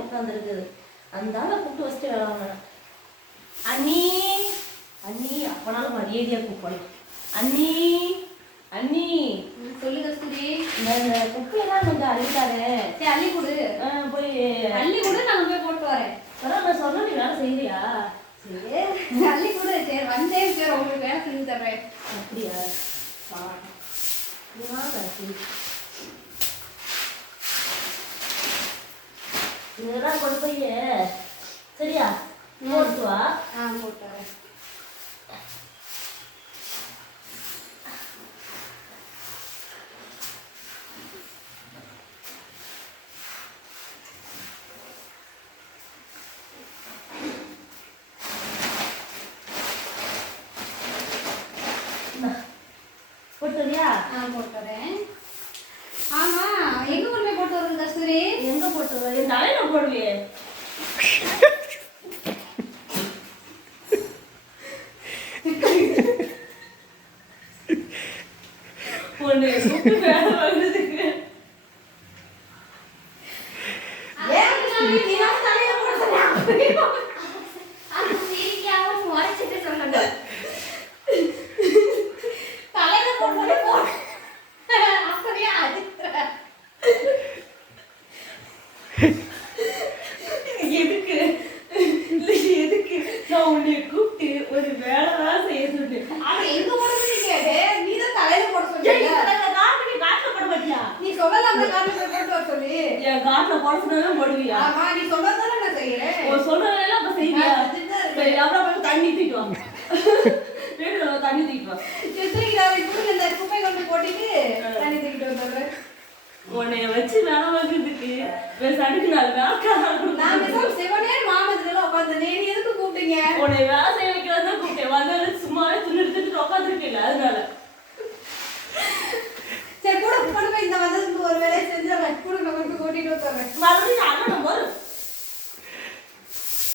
உட்காந்துருக்குது அந்த ஆளை கூப்பிட்டு வச்சுட்டு வாங்கினேன் அண்ணி அண்ணி அப்பனாலும் மரியாதையா கூப்பிடலாம் அண்ணி அண்ணி. சொல்லு கஸ்தூரி. இந்த குப்பையெல்லாம் கொஞ்சம் அள்ளிட்டாரு சரி அள்ளி கொடு. போய் அள்ளி கொடு நான் போய் போட்டு வரேன். அதான் நான் சொன்ன நீ வேலை செய்யறியா சரி அள்ளி கொடு. சரி வந்தேன். சரி உங்களுக்கு வேலை செஞ்சு தர்றேன். அப்படியா? வாங்க இதெல்லாம் கொண்டு போய் சரியா? போட்டு வா. ஆ போட்டு வரேன். இந்தா. போட்டு வரியா? ஆ போட்டு வரேன். ஆமா எங்க போய் போட்டு வரணும் கஸ்தூரி எங்க போட்டு வர என் தலையில போடுவியே. குப்பை வேலை வாங்குறதுக்கு ஏன் கஸ்தூரி, நீ தான் தலையில போட சொன்ன. அது சீக்கிரமா முறைச்சிட்டு சொல்லணும். தலையில போட்டு போடு. அப்படியே அதிர்ற. எதுக்கு எதுக்கு நான் உன்னை கூப்பிட்டு ஒரு வேலை தான் செய்ய சொன்னேன் ஆனா எங்க போடுறது கேட்டு, நீ தான் தலையில போட சொன்னீங்க. காட்டுல காட்டுல போட மாட்டியா நீ சொல்லலாம் காரணம் போய் போட்டு வர சொல்லி. என் காட்டுல போட சொன்னாலும் போடுவியா ஆமா, நீ சொன்னதானே நான் செய்யறேன். உன் சொல்றதெல்லாம் அப்ப செய்வியா. சரி அப்புறம் தண்ணி வா, தண்ணி தூக்கிட்டு வா சரி, தூக்கிட்டு வா, இப்படி இந்த குப்பை கொண்டு போட்டுட்டு தண்ணி தூக்கிட்டு வந்துடுறேன். உன்னைய வச்சு வேலை வாங்குறதுக்கு வேற சடுக்கு நாள் வேலை நான் பேசாம சிவனே மாமத்துல உட்காந்து நீ எதுக்கு கூப்பிட்டீங்க உன்னை வேலை செய்ய வைக்கிறது தான் கூப்பிட்டேன். வந்து சும்மாவே துணி எடுத்துட்டு உட்காந்துருக்கேன் அதனால. சரி கூட கொண்டு போய் இந்த வந்ததுக்கு ஒரு வேலையை செஞ்சிடறேன் கூட கொண்டு கூட்டிட்டு வந்துடுறேன் மறுபடியும்